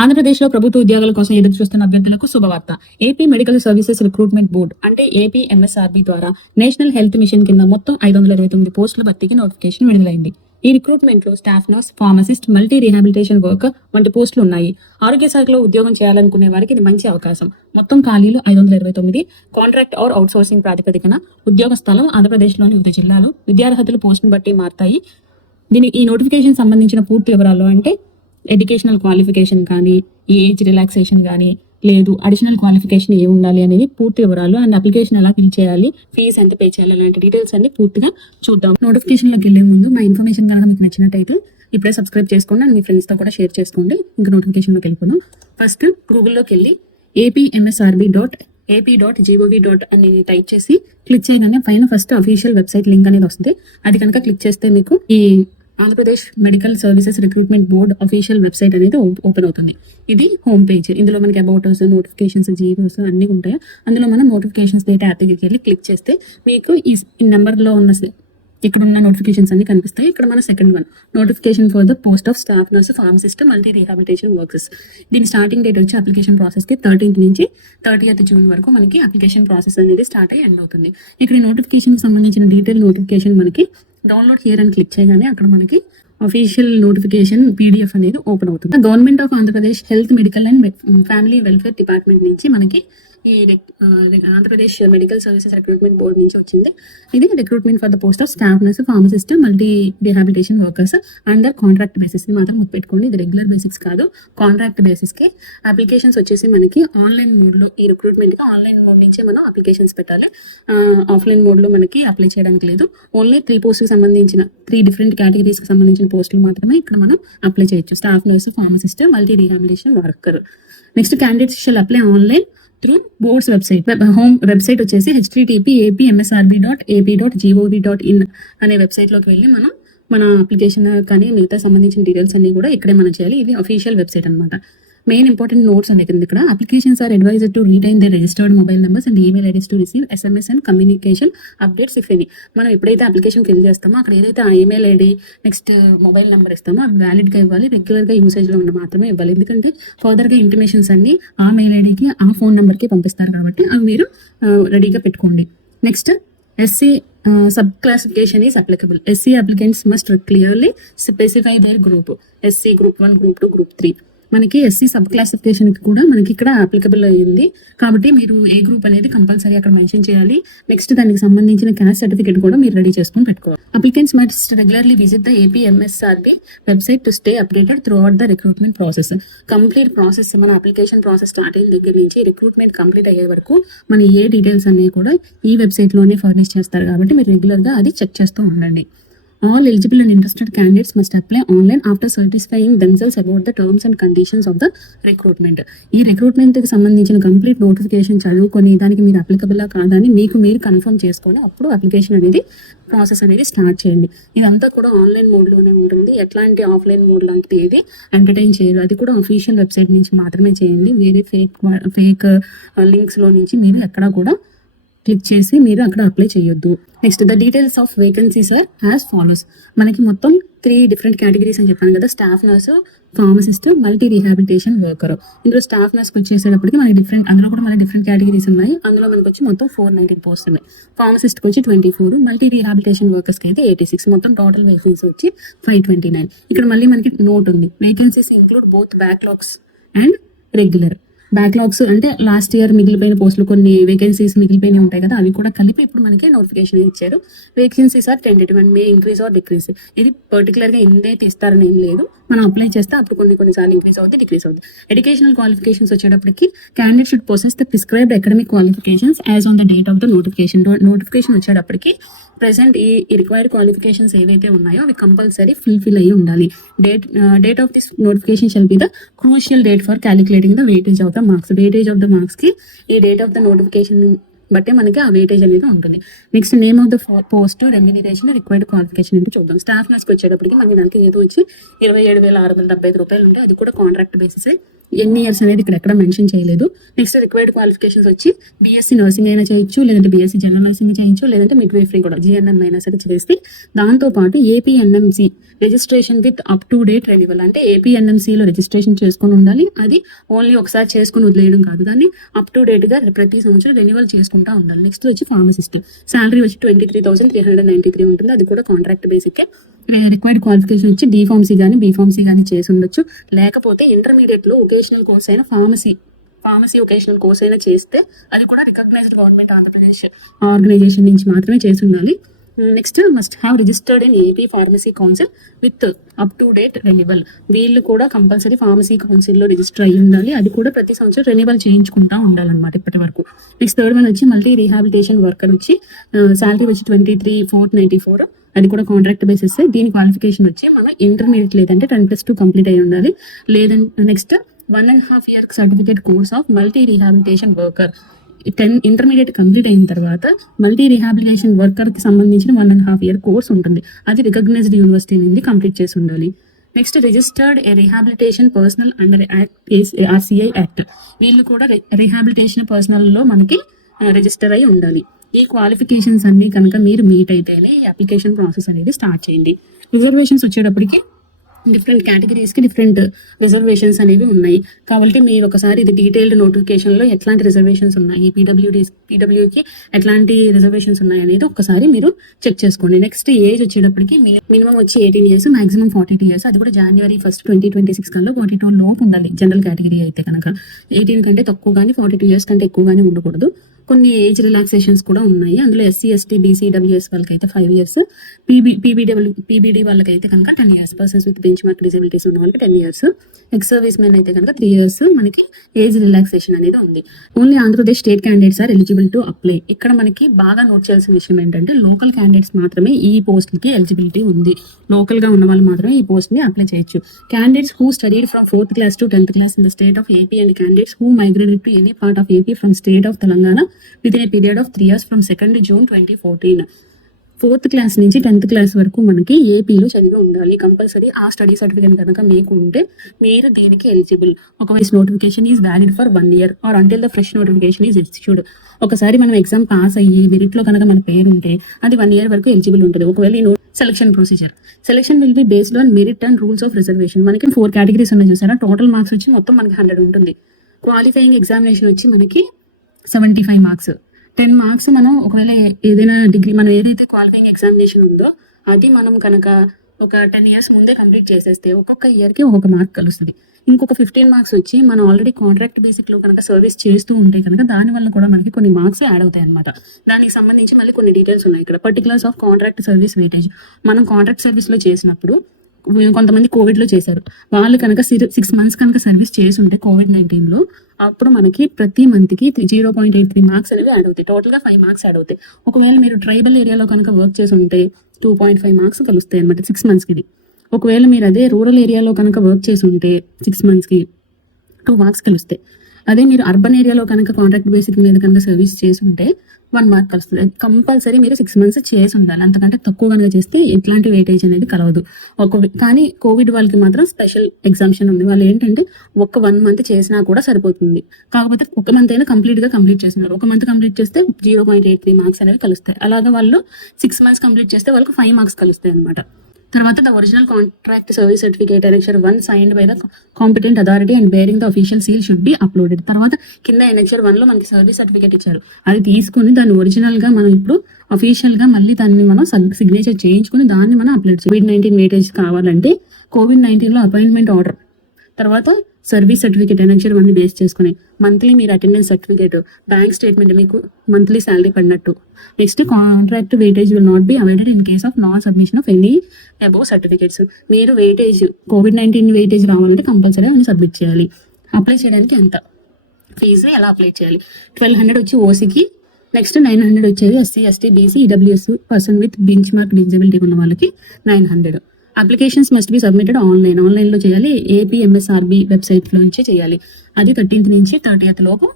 ఆంధ్రప్రదేశ్లో ప్రభుత్వ ఉద్యోగాల కోసం ఎదురు చూస్తున్న అభ్యర్థులకు శుభవార్త. AP medical services recruitment board అంటే ఏపీ ఎంఎస్ఆర్బీ ద్వారా నేషనల్ హెల్త్ మిషన్ కింద మొత్తం 529 పోస్టుల భర్తీకి నోటిఫికేషన్ విడుదలైంది. ఈ రిక్రూట్మెంట్ లో staff nurse, pharmacist, multi rehabilitation worker వంటి పోస్టులు ఉన్నాయి. ఆరోగ్య శాఖలో ఉద్యోగం చేయాలనుకునే వారికి ఇది మంచి అవకాశం. మొత్తం ఖాళీలు 529. కాంట్రాక్ట్ ఆర్ అవుట్ సోర్సింగ్ ప్రాతిపదికన ఉద్యోగ స్థలం ఆంధ్రప్రదేశ్లోని వివిధ జిల్లాలు. విద్యార్హతలు పోస్టును బట్టి మారతాయి. ఈ నోటిఫికేషన్ సంబంధించిన పూర్తి వివరాలు అంటే ఎడ్యుకేషనల్ క్వాలిఫికేషన్ కానీ, ఏజ్ రిలాక్సేషన్ కానీ, లేదు అడిషనల్ క్వాలిఫికేషన్ ఏ ఉండాలి అనేది పూర్తి వివరాలు అండ్ అప్లికేషన్ ఎలా ఫిల్ చేయాలి, ఫీజు ఎంత పే చేయాలి అలాంటి డీటెయిల్స్ అన్ని పూర్తిగా చూద్దాం. నోటిఫికేషన్ లోకి వెళ్లే ముందు మా ఇన్ఫర్మేషన్ కనుక మీకు నచ్చినట్టయితే ఇప్పుడే సబ్స్క్రైబ్ చేసుకోండి అండ్ మీ ఫ్రెండ్స్ తో కూడా షేర్ చేసుకోండి. ఇంకా నోటిఫికేషన్ లోకి వెళ్ళిపోదాం. ఫస్ట్ గూగుల్లోకి వెళ్ళి apmsrb.ap.gov. అని టైప్ చేసి క్లిక్ చేయగానే పైన ఫస్ట్ అఫీషియల్ వెబ్సైట్ లింక్ అనేది వస్తుంది. అది కనుక క్లిక్ చేస్తే మీకు ఈ Andhra Pradesh medical services recruitment board official website అనేది ఓపెన్ అవుతుంది. ఇది హోమ్ పేజ్. ఇందులో మనకి అబౌట్ అస్, నోటిఫికేషన్స్, జీరోస్ అన్ని ఉంటాయి. అందులో మనం నోటిఫికేషన్స్ డేటా యాప్ దగ్గరికి వెళ్ళి క్లిక్ చేస్తే మీకు ఈ నెంబర్లో ఉన్న ఇక్కడ ఉన్న నోటిఫికేషన్స్ అన్ని కనిపిస్తాయి. ఇక్కడ మన second one notification for the post of staff nurse, pharmacist, multi rehabilitation workers. దీని స్టార్టింగ్ డేట్ వచ్చి అప్లికేషన్ ప్రాసెస్ కి 13th నుంచి 30th జూన్ వరకు మనకి అప్లికేషన్ ప్రాసెస్ అనేది స్టార్ట్ అయ్యి ఎండ్ అవుతుంది. ఇక్కడ ఈ నోటిఫికేషన్ కి సంబంధించిన డీటెయిల్ నోటిఫికేషన్ మనకి డౌన్లోడ్ హియర్ అని క్లిక్ చేయగానే అక్కడ మనకి అఫీషియల్ నోటిఫికేషన్ PDF అనేది ఓపెన్ అవుతుంది. Government of Andhra Pradesh health, medical and family welfare department నుంచి మనకి ఈ Andhra Pradesh medical services recruitment board నుంచి వచ్చింది. ఇది recruitment for the post of staff nurse, pharmacist, multi rehabilitation workers under contract basis. మాత్రం గుర్తుపెట్టుకోండి, ఇది రెగ్యులర్ బేసిక్స్ కాదు, కాంట్రాక్ట్ బేసిస్ కి. అప్లికేషన్స్ వచ్చేసి మనకి ఆన్లైన్ మోడ్ లో, ఈ రిక్రూట్మెంట్ కి ఆన్లైన్ మోడ్ నుంచే మనం అప్లికేషన్స్ పెట్టాలి. ఆఫ్లైన్ మోడ్ లో మనకి అప్లై చేయడానికి లేదు. ఓన్లీ 3 పోస్ట్ కి సంబంధించిన 3 డిఫరెంట్ కేటగిరీస్ కి సంబంధించిన పోస్టులు మాత్రమే ఇక్కడ మనం అప్లై చేయొచ్చు. Staff nurse, pharmacist, multi rehabilitation worker. Next candidates shall apply online through boards website. Home website వచ్చేసి http://apmsrb.ap.gov.in అనే వెబ్సైట్ లోకి వెళ్ళి మన అప్లికేషన్ కానీ మిగతా సంబంధించిన డీటెయిల్స్ అన్ని కూడా ఇక్కడే మనం చేయాలి. ఇది అఫీషియల్ వెబ్సైట్ అనమాట. మెయిన్ ఇంపార్టెంట్ నోట్స్ అనేది ఇక్కడ applications are advised to retain the registered mobile numbers and email IDs to receive SMS and communication updates if any. మనం ఎప్పుడైతే అప్లికేషన్ ఫిల్ చేస్తామో అక్కడ ఏదైతే ఆ email ID, next mobile number ఇస్తామో అవి వ్యాలిడ్ గా ఇవ్వాలి, రెగ్యులర్ గా యూసేజ్ లో ఉన్న మాత్రమే ఇవ్వాలి. ఎందుకంటే ఫర్దర్ గా ఇంటిమేషన్స్ అన్ని ఆ మెయిల్ ఐడికి, ఆ ఫోన్ నెంబర్ కి పంపిస్తారు కాబట్టి అవి మీరు రెడీగా పెట్టుకోండి. Next SC sub classification is applicable. SC applicants must clearly specify their group. SC group 1, group 2, group 3. మనకి SC సబ్ క్లాసిఫికేషన్ కి కూడా మనకి ఇక్కడ అప్లికబుల్ అయ్యింది కాబట్టి మీరు ఏ గ్రూప్ అనేది కంపల్సరీ అక్కడ మెన్షన్ చేయాలి. నెక్స్ట్ దానికి సంబంధించిన క్యాస్ట్ సర్టిఫికేట్ కూడా మీరు రెడీ చేసుకొని పెట్టుకోవాలి. Applicants must regularly visit the APMSRB website to stay updated through out the recruitment process. Complete process, మన అప్లికేషన్ ప్రాసెస్ స్టార్టింగ్ దగ్గర నుంచి రిక్రూట్మెంట్ కంప్లీట్ అయ్యే వరకు మన ఏ డీటెయిల్స్ అన్ని కూడా ఈ వెబ్సైట్ లోనే ఫర్నిష్ చేస్తారు కాబట్టి మీరు రెగ్యులర్ గా అది చెక్ చేస్తూ ఉండండి. All eligible and interested candidates must apply online after satisfying themselves about the terms and conditions of the recruitment. ఈ రిక్రూట్మెంట్ కి సంబంధించిన కంప్లీట్ నోటిఫికేషన్ చదువుకొని దానికి మీరు అప్లికబుల్ కాదా అని మీకు మీరు కన్ఫర్మ్ చేసుకొని అప్పుడు అప్లికేషన్ అనేది ప్రాసెస్ అనేది స్టార్ట్ చేయండి. ఇదంతా కూడా ఆన్లైన్ మోడ్ లోనే ఉంటుంది. ఎట్లాంటి ఆఫ్లైన్ మోడ్ లాంటిది ఏది ఎంటర్టైన్ చేయరు. అది కూడా అఫీషియల్ వెబ్సైట్ నుంచి మాత్రమే చేయండి. వేరే ఫేక్ లింక్స్ లో నుంచి మీరు ఎక్కడా కూడా క్లిక్ చేసి మీరు అక్కడ అప్లై చేయొద్దు. Next the details of vacancies are as follows. మనకి మొత్తం 3 డిఫరెంట్ కేటగిరీస్ అని చెప్పాను కదా, staff nurse, pharmacist, multi rehabilitation worker. ఇందులో స్టాఫ్ నర్స్ వచ్చేసేటప్పటికి మనకి అందులో కూడా మన డిఫరెంట్ కేటగిరీస్ ఉన్నాయి. అందులో మనకి వచ్చి మొత్తం 419 పోస్ట్ ఉన్నాయి. ఫార్మసిస్ట్ వచ్చి 24, మల్టీ రీహాబిలిటేషన్ వర్కర్స్ కి అయితే 86. మొత్తం టోటల్ వేకెన్సీ వచ్చి 529. ఇక్కడ మళ్ళీ మనకి నోట్ ఉంది, vacancies include both backlogs and regular. Backlogs అంటే లాస్ట్ ఇయర్ మిగిలిపోయిన పోస్టులు, కొన్ని వేకెన్సీస్ మిగిలిపోయినవి ఉంటాయి కదా, అవి కూడా కలిపి ఇప్పుడు మనకి నోటిఫికేషన్ ఇచ్చారు. Vacancies are tentative and may increase or decrease. ఇది పర్టికులర్ గా ఇందైతే ఇస్తారని ఏం లేదు. మనం అప్లై చేస్తే అప్పుడు కొన్నిసార్లు ఇంక్రీజ్ అవుతుంది, డిక్రీజ్ అవుతుంది. ఎడ్యుకేషనల్ క్వాలిఫికేషన్స్ వచ్చేటప్పటికి candidate should possess the prescribed academic qualifications as on the date of the notification. Notification వచ్చేటప్పటికి ప్రెసెంట్ ఈ రిక్వైర్డ్ క్వాలిఫికేషన్స్ ఏవైతే ఉన్నాయో అవి కంపల్సరీ ఫుల్ఫిల్ అయ్యి ఉండాలి. Date of this notification shall be the crucial date for calculating the weightage of the marks. Weightage of the marks కి ఈ date of the notification బట్టే మనకి ఆ వెయిటేజ్ అనేది ఉంటుంది. Next name of the post, remuneration, required qualification అంటే చూద్దాం. Staff నర్స్కి వచ్చేటప్పటికి మనకి నెలకి ఏదో వచ్చి 27,675 రూపాయలు ఉంటాయి. అది కూడా కాంట్రాక్ట్ బేసిస్. ఎన్ని ఇయర్స్ అనేది ఇక్కడ ఎక్కడ మెన్షన్ చేయలేదు. నెక్స్ట్ రిక్వైర్డ్ క్వాలిఫికేషన్స్ వచ్చి బీఎస్సీ నర్సింగ్ అయినా చేయొచ్చు, లేదంటే బీఎస్సీ జనరల్ నర్సింగ్ చేయొచ్చు, లేదంటే మిడ్వైఫరీ కూడా జిఎన్ఎం అయినా సరే చేస్తే దాంతోపాటు APNMC registration with up to date renewal, అంటే ఏపీఎన్ఎంసీలో రిజిస్ట్రేషన్ చేసుకుని ఉండాలి. అది ఓన్లీ ఒకసారి చేసుకుని వదిలేయడం కాదు, దాన్ని అప్ టు డేట్ గా ప్రతి సంవత్సరం రెన్యువల్ చేసుకుంటా ఉండాలి. నెక్స్ట్ వచ్చి ఫార్మసిస్ట్ శాలరీ వచ్చి 23,393 ఉంటుంది. అది కూడా కాంట్రాక్ట్ బేసిక్. రిక్వైర్డ్ క్వాలిఫికేషన్ వచ్చి డిఫార్మసీ కానీ బీఫార్మసీ కానీ చేసి ఉండొచ్చు, లేకపోతే ఇంటర్మీడియట్ లో వొకేషనల్ కోర్స్ అయిన ఫార్మసీ వొకేషనల్ కోర్స్ అయినా చేస్తే అది కూడా రికగ్నైజ్డ్ గవర్నమెంట్ ఆంధ్రప్రదేశ్ ఆర్గనైజేషన్ నుంచి మాత్రమే చేసి ఉండాలి. Next must have registered in AP pharmacy council with up to date renewal. వీళ్ళు కూడా కంపల్సరీ ఫార్మసీ కౌన్సిల్లో రిజిస్టర్ అయ్యి ఉండాలి. అది కూడా ప్రతి సంవత్సరం రెన్యువల్ చేయించుకుంటా ఉండాలన్నమాట ఇప్పటి వరకు. నెక్స్ట్ థర్డ్ వన్ వచ్చి మల్టీ రీహాబిలిటేషన్ వర్కర్ వచ్చి శాలరీ వచ్చి 23,494. అది కూడా కాంట్రాక్ట్ బేసిస్. దీని క్వాలిఫికేషన్ వచ్చి మన ఇంటర్మీడియట్ లేదంటే 10+2 కంప్లీట్ అయి ఉండాలి. లేదంటే next 1.5 year certificate course of multi rehabilitation worker. 10 intermediate complete అయిన తర్వాత మల్టీ రీహాబిలిటేషన్ వర్కర్ కి సంబంధించిన 1.5 year కోర్స్ ఉంటుంది. అది రికగ్నైజ్డ్ యూనివర్సిటీ నుండి కంప్లీట్ చేసి ఉండాలి. నెక్స్ట్ రిజిస్టర్డ్ ఏ rehabilitation personal under RCI act. వీళ్ళు కూడా రీహాబిలిటేషన్ పర్సనల్ లో మనకి రిజిస్టర్ అయి ఉండాలి. ఈ క్వాలిఫికేషన్స్ అన్ని కనుక మీరు మీట్ అయితేనే ఈ అప్లికేషన్ ప్రాసెస్ అనేది స్టార్ట్ చేయండి. రిజర్వేషన్స్ వచ్చేటప్పటికి డిఫరెంట్ కేటగిరీస్ కి డిఫరెంట్ రిజర్వేషన్స్ అనేవి ఉన్నాయి. కాబట్టి మీరు ఒకసారి ఇది డీటెయిల్డ్ నోటిఫికేషన్ లో ఎట్లాంటి రిజర్వేషన్స్ ఉన్నాయి, పీడబ్ల్యూకి ఎట్లాంటి రిజర్వేషన్స్ ఉన్నాయి అనేది ఒకసారి మీరు చెక్ చేసుకోండి. నెక్స్ట్ ఏజ్ వచ్చేటప్పటికి మినిమం వచ్చి 18 years, మాక్సిమం 42 years. అది కూడా January 1, 2026 కల్లా 42 లోపు ఉండాలి. జనరల్ కేటగిరీ అయితే కనుక 18 కంటే తక్కువ కానీ 42 years కంటే ఎక్కువ కానీ ఉండకూడదు. కొన్ని ఏజ్ రిలాక్సేషన్స్ కూడా ఉన్నాయి. అందులో ఎస్సీ, ఎస్టీ, బీసీ, డబ్ల్యూఎస్ వాళ్ళకైతే 5 years, పీబీడీ వాళ్ళకైతే కనుక 10 years, persons with bench mark disabilities ఉన్న వాళ్ళకి 10 years, ఎక్స్ సర్వీస్ మెన్ అయితే కనుక 3 years మనకి ఏజ్ రిలాక్సేషన్ అనేది ఉంది. Only Andhra Pradesh state candidates are eligible to apply. ఇక్కడ మనకి బాగా నోట్ చేయాల్సిన విషయం ఏంటంటే లోకల్ క్యాండిడేట్స్ మాత్రమే ఈ పోస్ట్ కి ఎలిజిబిలిటీ ఉంది. లోకల్ గా ఉన్న వాళ్ళు మాత్రమే ఈ పోస్ట్ ని అప్లై చేయొచ్చు. Candidates who studied from 4th class to 10th class in the state of AP and candidates who migrated to any part of AP from state of Telangana within a period of 3 years from 2nd June 2014. 4th class నుంచి 10th class వరకు మనకి ఏపీలో చదివి ఉండాలి compulsory. ఆ study certificate కనుక మీకు ఉంటే మీరు దీనికి ఎలిజిబుల్. ఒకవేళ notification is valid for 1 year or until the fresh notification is issued. ఒకసారి మనం ఎగ్జామ్ పాస్ అయ్యి మెరిట్ లో కనుక మన పేరు ఉంటే అది 1 year వరకు ఎలిజిబుల్ ఉంటుంది. ఒకవేళ ఈ selection procedure will be based on merit and rules of reservation. మనకి 4 categories ఉన్నాయి చూసారా. టోటల్ మార్క్స్ వచ్చి మొత్తం మనకి 100 ఉంటుంది. క్వాలిఫైయింగ్ ఎగ్జామినేషన్ వచ్చి మనకి 75 marks. 10 marks మనం ఒకవేళ ఏదైనా డిగ్రీ మనం ఏదైతే క్వాలిఫైయింగ్ ఎగ్జామినేషన్ ఉందో అది మనం కనుక ఒక 10 years ముందే కంప్లీట్ చేసేస్తే ఒక్కొక్క ఇయర్ కి ఒక్కొక్క మార్క్ కలుస్తుంది. ఇంకొక 15 marks వచ్చి మనం ఆల్రెడీ కాంట్రాక్ట్ బేసిక్ లో కనుక సర్వీస్ చేస్తూ ఉంటే కనుక దాని వల్ల కూడా మనకి కొన్ని మార్క్స్ యాడ్ అవుతాయి అనమాట. దానికి సంబంధించి మళ్ళీ కొన్ని డీటెయిల్స్ ఉన్నాయి ఇక్కడ. Particulars of contract service weightage. మనం కాంట్రాక్ట్ సర్వీస్ లో చేసినప్పుడు కొంతమంది కోవిడ్ లో చేశారు. వాళ్ళు కనుక 6 months కనుక సర్వీస్ చేసి ఉంటే COVID-19 లో అప్పుడు మనకి ప్రతి మంత్ కి 0.83 marks అనేవి యాడ్ అవుతాయి. టోటల్ గా 5 marks యాడ్ అవుతాయి. ఒకవేళ మీరు ట్రైబల్ ఏరియాలో కనుక వర్క్ చేసి ఉంటే 2.5 marks కలుస్తాయి అనమాట 6 months కి. ఒకవేళ మీరు అదే రూరల్ ఏరియాలో కనుక వర్క్ చేసి ఉంటే 6 months కి 2 marks కలుస్తాయి. అదే మీరు అర్బన్ ఏరియాలో కనుక కాంట్రాక్ట్ బేసిక్ మీద కనుక సర్వీస్ చేసి ఉంటే 1 mark కలుస్తుంది. కంపల్సరీ మీరు 6 months చేసి ఉండాలి. అంతకంటే తక్కువ కనుక చేస్తే ఎట్లాంటి వెయిటేజ్ అనేది కలవదు. కానీ కోవిడ్ వాళ్ళకి మాత్రం స్పెషల్ ఎగ్జామ్షన్ ఉంది. వాళ్ళు ఏంటంటే 1 month చేసినా కూడా సరిపోతుంది. కాకపోతే 1 month అయినా కంప్లీట్ చేస్తున్నారు. 1 month కంప్లీట్ చేస్తే 0.83 marks అనేవి కలుస్తాయి. అలాగే వాళ్ళు 6 months కంప్లీట్ చేస్తే వాళ్ళకి 5 marks కలుస్తాయి అనమాట. తర్వాత the original contract service certificate Annexure 1 signed by the competent authority and bearing the official seal should be uploaded. తర్వాత కింద Annexure 1 లో మనకి సర్వీస్ సర్టిఫికేట్ ఇచ్చారు. అది తీసుకుని దాన్ని ఒరిజినల్ గా మనం ఇప్పుడు అఫీషియల్ గా మళ్ళీ దాన్ని మనం సిగ్నేచర్ చేయించుకుని దాన్ని మనం అప్లోడ్ చేయాలి. COVID-19 వెయిటేజ్ కావాలంటే COVID-19 లో అపాయింట్మెంట్ ఆర్డర్, తర్వాత సర్వీస్ సర్టిఫికేట్ Annexure 1 బేస్ చేసుకుని మంత్లీ మీరు అటెండెన్స్ సర్టిఫికేట్, బ్యాంక్ స్టేట్మెంట్ మీకు మంత్లీ శాలరీ పడినట్టు. Next contract weightage will not be awaited in case of non submission of any above certificates. మీరు weightage COVID-19 weightage రావాలంటే compulsory అని submit చేయాలి. Apply చేయడానికి ఎంత ఫీజు, ఎలా అప్లై చేయాలి? 1200 వచ్చి ఓసీకి, నెక్స్ట్ 900 వచ్చేది SC, ST, BC, EWS person with bench mark disability ఉన్న వాళ్ళకి 900. అప్లికేషన్స్ మస్ట్ బి సబ్మిటెడ్ ఆన్లైన్లో చేయాలి. ఏపీఎంఎస్ఆర్బి వెబ్సైట్ నుంచి చేయాలి. అది 13th నుంచి 30th లోపు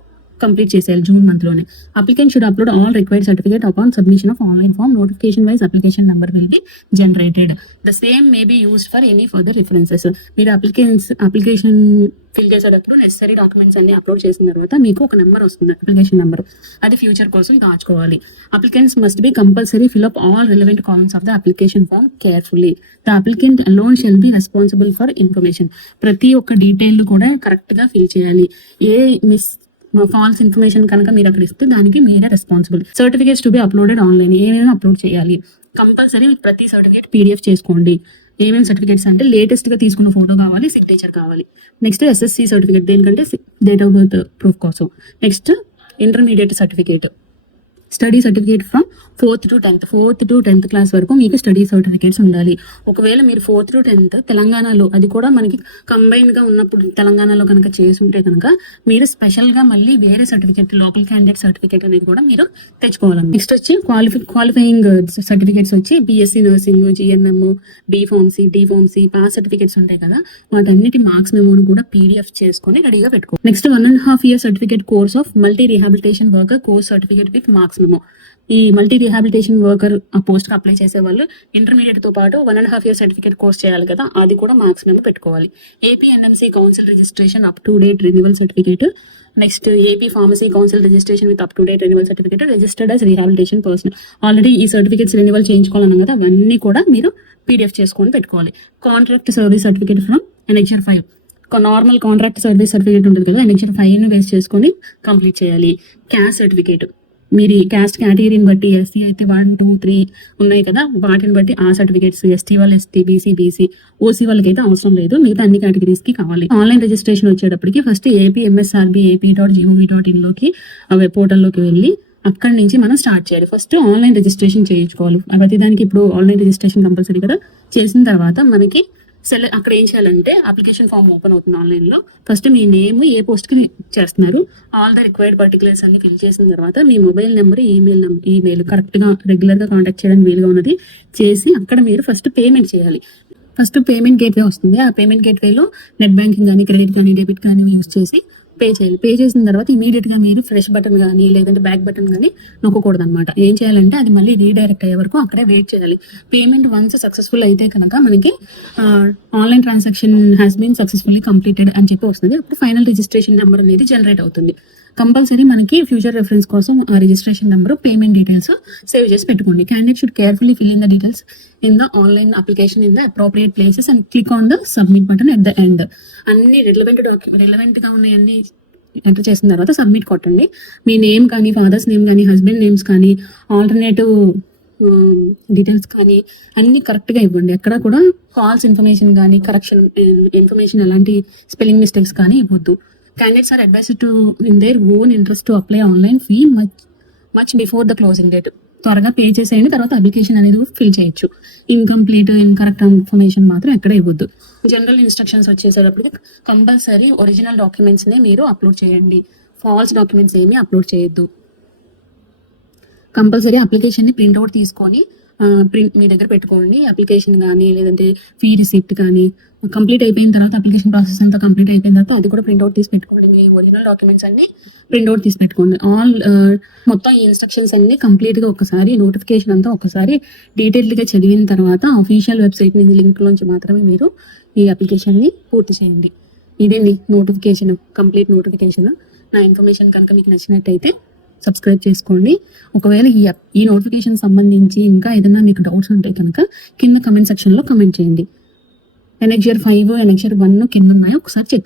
కంప్లీట్ చేసేయాలి జూన్ మంత్ లోనే. Applicant should upload all required certificate upon submission of online form. Notification wise application number will be generated. The same may be used for any further references. మీరు application fill చేసేటప్పుడు necessary documents అన్ని upload చేసిన తర్వాత మీకు ఒక number వస్తుంది, application number. అది future కోసం దాచుకోవాలి. Applicants must be compulsory fill up all relevant columns of the application form carefully. The applicant alone shall be responsible for information. ప్రతి ఒక్క డీటెయిల్ కూడా కరెక్ట్ గా ఫిల్ చేయాలి. ఏ ఫాల్స్ ఇన్ఫర్మేషన్ కనుక మీరు అక్కడ ఇస్తే దానికి మీరే responsible. Certificates to be uploaded online. ఏమేమి అప్లోడ్ చేయాలి? కంపల్సరీ ప్రతి సర్టిఫికేట్ PDF చేసుకోండి. ఏమేమి సర్టిఫికేట్స్ అంటే లేటెస్ట్ గా తీసుకున్న ఫోటో కావాలి, సిగ్నేచర్ కావాలి. నెక్స్ట్ SSC సర్టిఫికేట్, దేనికంటే డేట్ ఆఫ్ బర్త్ ప్రూఫ్ కోసం. Next intermediate certificate, study certificate from 4th to 10th class వరకు మీకు స్టడీ సర్టిఫికేట్స్ ఉండాలి. ఒకవేళ మీరు 4th to 10th తెలంగాణలో, అది కూడా మనకి కంబైన్ గా ఉన్నప్పుడు తెలంగాణలో కనుక చేసి ఉంటే కనుక మీరు స్పెషల్ గా మళ్ళీ వేరే సర్టిఫికేట్, లోకల్ క్యాండిడేట్ సర్టిఫికేట్ అనేది కూడా మీరు తెచ్చుకోవాలి. నెక్స్ట్ వచ్చి క్వాలిఫైయింగ్ సర్టిఫికేట్స్ వచ్చి BSc nursing, GNM, D.Pharmacy pass certificates ఉంటాయి కదా, వాటన్నిటి మార్క్స్ మెమోని కూడా PDF చేసుకొని రెడీగా పెట్టుకో. Next 1.5 year certificate course of multi rehabilitation worker course certificate with marks memo. ఈ మల్టీ రిహాబిలిటేషన్ వర్కర్ ఆ పోస్ట్ కి అప్లై చేసే వాళ్ళు ఇంటర్మీడియట్ తో పాటు 1.5 year సర్టిఫికేట్ కోర్స్ చేయాలి కదా, అది కూడా మార్క్స్ మెమో పెట్టుకోవాలి. AP NMC council registration up to date renewal certificate. Next AP pharmacy council registration with up to date renewal certificate, registered as rehabilitation person. Already ఈ certificates renewal చేయించుకోవాలన్నాం కదా, అవన్నీ కూడా మీరు PDF చేసుకొని పెట్టుకోవాలి. Contract service certificate from Annexure 5. Normal contract service certificate ఉంటుంది కదా, Annexure 5 ని వేస్ట్ చేసుకొని కంప్లీట్ చేయాలి. క్యాస్ట్ సర్టిఫికేట్, మీరు క్యాస్ట్ కేటగిరీని బట్టి SC అయితే 1, 2, 3 ఉన్నాయి కదా, వాటిని బట్టి ఆ సర్టిఫికేట్స్. ST వాళ్ళు ST, BC, OC వాళ్ళకి అయితే అవసరం లేదు, మిగతా అన్ని కేటగిరీస్ కి కావాలి. ఆన్లైన్ రిజిస్ట్రేషన్ వచ్చేటప్పటికి ఫస్ట్ AP MSRB AP.gov.in లోకి పోర్టల్లోకి వెళ్ళి అక్కడి నుంచి మనం స్టార్ట్ చేయాలి. ఫస్ట్ ఆన్లైన్ రిజిస్ట్రేషన్ చేయించుకోవాలి. ప్రతిదానికి ఇప్పుడు ఆన్లైన్ రిజిస్ట్రేషన్ కంపల్సరీ కదా. చేసిన తర్వాత మనకి అక్కడ ఏం చేయాలంటే అప్లికేషన్ ఫామ్ ఓపెన్ అవుతుంది ఆన్లైన్ లో. ఫస్ట్ మీ నేమ్, ఏ పోస్ట్ కి చేస్తున్నారు, ఆల్ ద రిక్వైర్డ్ పర్టికులర్స్ అన్ని ఫిల్ చేసిన తర్వాత మీ మొబైల్ నెంబర్, ఈమెయిల్ కరెక్ట్ గా రెగ్యులర్ గా కాంటాక్ట్ చేయడానికి వీలుగా ఉన్నది చేసి అక్కడ మీరు ఫస్ట్ పేమెంట్ చేయాలి. ఫస్ట్ పేమెంట్ గేట్వే వస్తుంది. ఆ పేమెంట్ గేట్వేలో నెట్ బ్యాంకింగ్ కానీ, క్రెడిట్ కానీ, డెబిట్ కానీ యూజ్ చేసి పే చేయాలి. పే చేసిన తర్వాత ఇమీడియట్ గా మీరు ఫ్రెష్ బటన్ కానీ లేదంటే బ్యాక్ బటన్ కానీ నొక్కకూడదు అనమాట. ఏం చేయాలంటే అది మళ్ళీ రీడైరెక్ట్ అయ్యే వరకు అక్కడే వెయిట్ చేయాలి. పేమెంట్ వన్స్ సక్సెస్ఫుల్ అయితే కనుక మనకి online transaction has been successfully completed అని చెప్పి వస్తుంది. అప్పుడు ఫైనల్ రిజిస్ట్రేషన్ నెంబర్ అనేది జనరేట్ అవుతుంది. కంపల్సరీ మనకి ఫ్యూచర్ రెఫరెన్స్ కోసం ఆ registration number, payment details save చేసి పెట్టుకోండి. Candidate should carefully fill in the details in the online application in the appropriate places and click on the submit button at the end. అన్ని relevant గా ఉన్నాయన్నీ enter చేసిన తర్వాత submit కొట్టండి. మీ name కానీ, ఫాదర్స్ నేమ్ కానీ, హస్బెండ్ నేమ్స్ కానీ, ఆల్టర్నేటివ్ డీటెయిల్స్ కానీ అన్ని కరెక్ట్ గా ఇవ్వండి. ఎక్కడ కూడా ఫాల్స్ ఇన్ఫర్మేషన్ కానీ, కరెక్షన్ ఇన్ఫర్మేషన్, ఎలాంటి స్పెల్లింగ్ మిస్టేక్స్ కానీ ఇవ్వద్దు. Candidates are advised to, in their own interest, to apply online fee much before the closing date. త్వరగా పే చేసేయండి, తర్వాత అప్లికేషన్ అనేది ఫిల్ చేయొచ్చు. ఇన్కంప్లీట్, ఇన్కరెక్ట్ ఇన్ఫర్మేషన్ మాత్రం ఎక్కడ ఇవ్వద్దు. జనరల్ ఇన్స్ట్రక్షన్స్ వచ్చేసేటప్పటికి కంపల్సరీ ఒరిజినల్ డాక్యుమెంట్స్ నే మీరు అప్లోడ్ చేయండి. ఫాల్స్ డాక్యుమెంట్స్ ఏమీ అప్లోడ్ చేయొద్దు. కంపల్సరీ అప్లికేషన్ ని ప్రింట్అవుట్ తీసుకొని ప్రింట్ మీ దగ్గర పెట్టుకోండి. అప్లికేషన్ కానీ లేదంటే ఫీ రిసిప్ట్ కానీ కంప్లీట్ అయిపోయిన తర్వాత, అప్లికేషన్ ప్రాసెస్ అంతా కంప్లీట్ అయిపోయిన తర్వాత అది కూడా ప్రింట్అవుట్ తీసి పెట్టుకోండి. మీ ఒరిజినల్ డాక్యుమెంట్స్ అన్ని ప్రింట్అవుట్ తీసి పెట్టుకోండి. మొత్తం ఈ ఇన్స్ట్రక్షన్స్ అన్ని కంప్లీట్ గా ఒకసారి, నోటిఫికేషన్ అంతా ఒకసారి డీటెయిల్డ్ గా చదివిన తర్వాత అఫీషియల్ వెబ్సైట్ లింక్ నుంచి మాత్రమే మీరు ఈ అప్లికేషన్ ని పూర్తి చేయండి. ఇదే నోటిఫికేషన్, కంప్లీట్ నోటిఫికేషన్. నా ఇన్ఫర్మేషన్ కనుక మీకు నచ్చినట్టయితే సబ్స్క్రైబ్ చేసుకోండి. ఒకవేళ ఈ నోటిఫికేషన్ సంబంధించి ఇంకా ఏదైనా మీకు డౌట్స్ ఉంటే కనుక కింద కమెంట్ సెక్షన్ లో కమెంట్ చేయండి. Annexure 5, Annexure 1 కింద ఉన్నాయో ఒకసారి చెక్